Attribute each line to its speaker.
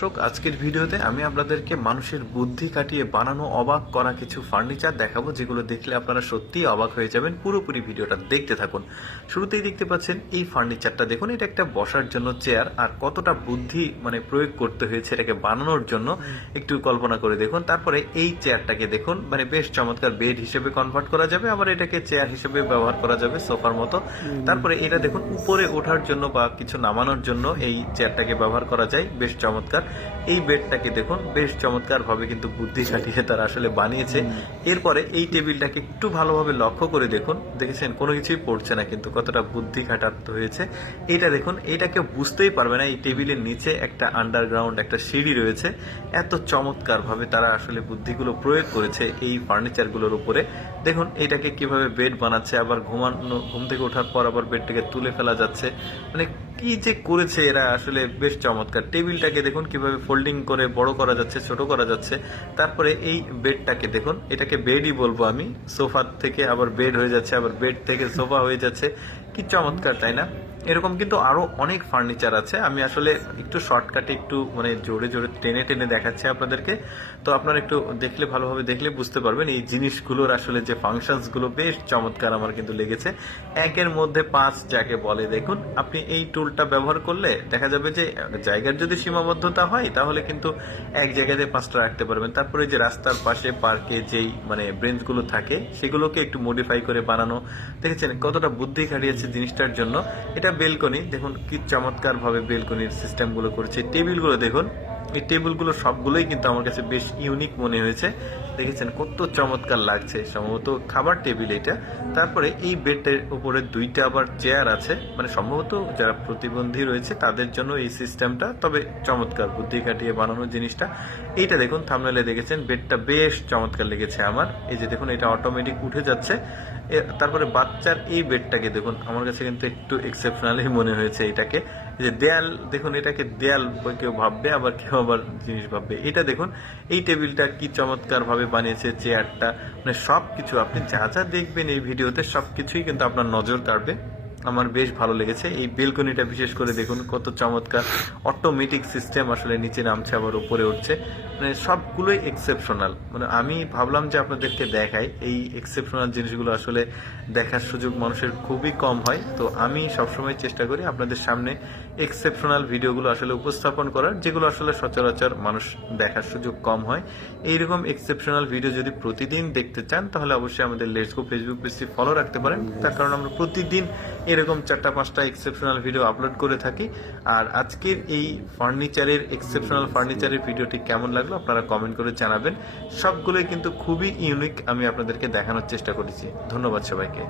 Speaker 1: দর্শক আজকের ভিডিওতে আমি আপনাদেরকে মানুষের বুদ্ধি কাটিয়ে বানানো অবাক করা কিছু ফার্নিচার দেখাবো যেগুলো দেখলে আপনারা সত্যিই অবাক হয়ে যাবেন। পুরোপুরি ভিডিওটা দেখতে থাকুন। শুরুতেই দেখতে পাচ্ছেন এই ফার্নিচারটা দেখুন এটা একটা বসার জন্য চেয়ার আর কতটা বুদ্ধি মানে প্রয়োগ করতে হয়েছে এটাকে বানানোর জন্য একটু কল্পনা করে দেখুন। তারপরে এই চেয়ারটাকে দেখুন মানে বেশ চমৎকার বেড হিসেবে কনভার্ট করা যাবে আবার এটাকে চেয়ার হিসেবে ব্যবহার করা যাবে সোফার মতো। তারপরে এটা দেখুন উপরে ওঠার জন্য বা কিছু নামানোর জন্য এই চেয়ারটাকে ব্যবহার করা যায় বেশ চমৎকার। এই বেডটাকে দেখুন বেশ চমৎকার ভাবে কিন্তু বুদ্ধি খাটিয়ে তারা আসলে বানিয়েছে। এরপরে এই টেবিলটাকে একটু ভালোভাবে লক্ষ্য করে দেখুন দেখেছেন কোনো কিছুই পড়ছে না কিন্তু কতটা বুদ্ধি খাটাতে হয়েছে। এটা দেখুন এটাকে বুঝতেই পারবে না এই টেবিলের নিচে একটা আন্ডারগ্রাউন্ড একটা সিঁড়ি রয়েছে। এত চমৎকার ভাবে তারা আসলে বুদ্ধিগুলো প্রয়োগ করেছে এই ফার্নিচারগুলোর উপরে। দেখুন এটাকে কীভাবে বেড বানাচ্ছে আবার ঘুমানো ঘুম থেকে ওঠার পর আবার বেডটাকে তুলে ফেলা যাচ্ছে। মানে কি যে করেছে এরা আসলে বেশ চমৎকার। টেবিলটাকে দেখুন কীভাবে ফোল্ডিং করে বড় করা যাচ্ছে, ছোট করা যাচ্ছে। তারপরে এই বেডটাকে দেখুন, এটাকে বেডই বলব আমি। সোফার থেকে আবার বেড হয়ে যাচ্ছে, আবার বেড থেকে সোফা হয়ে যাচ্ছে। কি চমৎকার, তাই না? এরকম কিন্তু আরও অনেক ফার্নিচার আছে। আমি আসলে একটু শর্টকাটে একটু মানে জোরে জোরে টেনে টেনে দেখাচ্ছি আপনাদেরকে। তো আপনারা একটু দেখলে, ভালোভাবে দেখলে বুঝতে পারবেন এই জিনিসগুলোর আসলে যে ফাংশনসগুলো বেশ চমৎকার আমার কিন্তু লেগেছে। একের মধ্যে পাঁচ যাকে বলে, দেখুন, আপনি এই টুলটা ব্যবহার করলে দেখা যাবে যে জায়গার যদি সীমাবদ্ধতা হয়, তাহলে কিন্তু এক জায়গাতে পাঁচটা রাখতে পারবেন। তারপরে যে রাস্তার পাশে পার্কে যেই মানে ব্রেঞ্চগুলো থাকে, সেগুলোকে একটু মডিফাই করে বানানো। দেখেছেন কতটা বুদ্ধি খাটিয়েছে জিনিসটার জন্য। এটা বেলকনি দেখুন কি চমৎকার ভাবে বেলকনির সিস্টেমগুলো করেছে। টেবিলগুলো দেখুন। এই টেবিলগুলো সবগুলোই কিন্তু আমার কাছে বেশ ইউনিক মনে হয়েছে। দেখেছেন কত চমৎকার লাগছে। সম্ভবত খাবার টেবিল এটা। তারপরে এই বেডের উপরে দুইটা আবার চেয়ার আছে। মানে সম্ভবত যারা প্রতিবন্ধী রয়েছে, তাদের জন্য এই সিস্টেমটা। তবে চমৎকার বুদ্ধি কাটিয়ে বানানো জিনিসটা। এইটা দেখুন, থামনেলে দেখেছেন, বেডটা বেশ চমৎকার লেগেছে আমার। এই যে দেখুন, এটা অটোমেটিক উঠে যাচ্ছে। তারপরে বাচ্চার এই বেডটাকে দেখুন, আমার কাছে কিন্তু একটু এক্সেপশনালি মনে হয়েছে এটাকে। যে দেয়াল, দেখুন, এটাকে দেয়াল কেউ ভাববে, আবার কেউ আবার জিনিস ভাববে। এটা দেখুন, এই টেবিলটা কি চমৎকার ভাবে বানিয়েছে, চেয়ারটা মানে সব কিছু আপনি যা যা দেখবেন এই ভিডিওতে সব কিছুই কিন্তু আপনার নজর কাড়বে। আমার বেশ ভালো লেগেছে। এই বেলকনিটা বিশেষ করে দেখুন, কত চমৎকার অটোমেটিক সিস্টেম আসলে নিচে নামছে, আবার উপরে উঠছে। মানে সবগুলোই এক্সেপশনাল মানে আমি ভাবলাম যে আপনাদেরকে দেখাই। এই এক্সেপশনাল জিনিসগুলো আসলে দেখার সুযোগ মানুষের খুবই কম হয়। তো আমি সবসময় চেষ্টা করি আপনাদের সামনে এক্সেপশনাল ভিডিওগুলো আসলে উপস্থাপন করার, যেগুলো আসলে সচরাচর মানুষ দেখার সুযোগ কম হয়। এইরকম এক্সেপশনাল ভিডিও যদি প্রতিদিন দেখতে চান, তাহলে অবশ্যই আমাদের লেটস গো ফেসবুক পেজটি ফলো রাখতে পারেন। তার কারণ আমরা প্রতিদিন এরকম চারটা, পাঁচটা এক্সেপশনাল ভিডিও আপলোড করে থাকি। আর আজকের এই ফার্নিচারের এক্সেপশনাল ফার্নিচারের ভিডিওটি কেমন লাগল আপনারা কমেন্ট করে জানাবেন। সবগুলোই কিন্তু খুবই ইউনিক আমি আপনাদেরকে দেখানোর চেষ্টা করেছি। ধন্যবাদ সবাইকে।